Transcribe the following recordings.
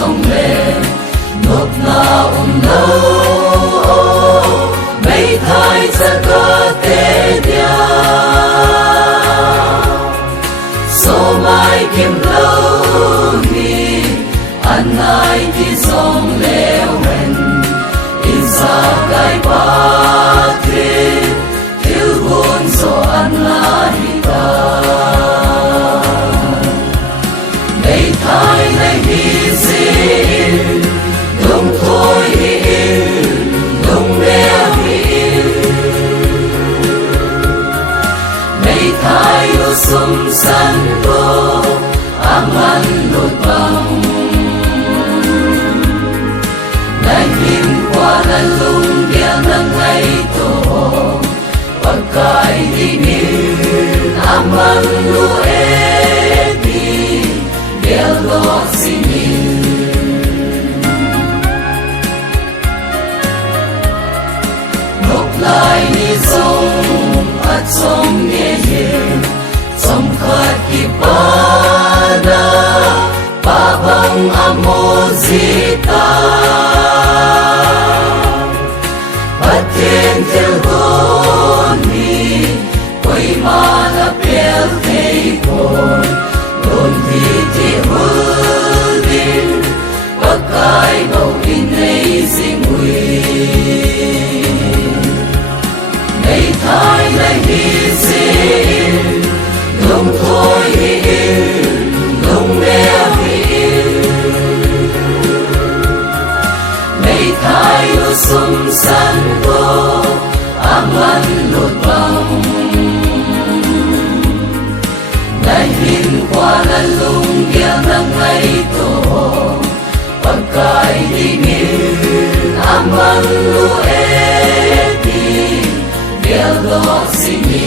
sông lệ nộp na lâu mấy thái ra cơ tê dia số mai kim lâu mi anh ai đi sông lệ wen in sa gai ba thế thiếu buồn số anh ai ta mấy thái này hi xin đông thôi đông đeo mấy thái yêu sum san đô aman lột băng đại hiểm qua là lung dia nang ngày tổ pakai dingin aman lu edi belo sini nộp lại ni sông at sông nhẹ nhẹ sông khát ki pada pabang amozita paten telgoni koi mana pel teipon don ti hulin pakai bau inei singui mấy thái này hi xin đông thôi đông đeo mấy thái yêu sum san đô aman lột băng đại hiểm qua là lung dia nang ngày tổ pakai dingin aman lu edi belo sini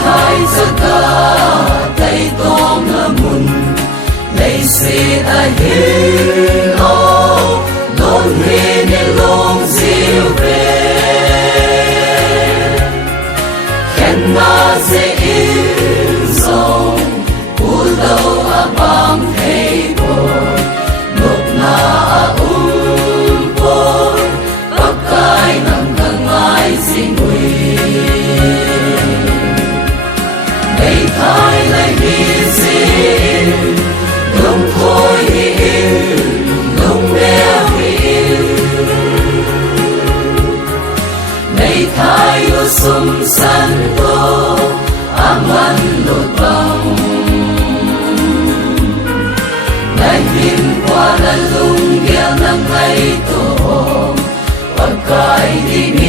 thái giấc ca tay tôm là mùn lấy xe ai hiên ô đón hiên nên lòng diệu về khen na dễ yên dòng u đâu à băng hay bờ nộp na à bồn bắc cai nằm gần ai xin mấy thái này hi xin đông thôi đông đeo mấy thái yêu sum san đô aman lột băng đại hiểm qua là lung dia nang ngày tổ pakai dingin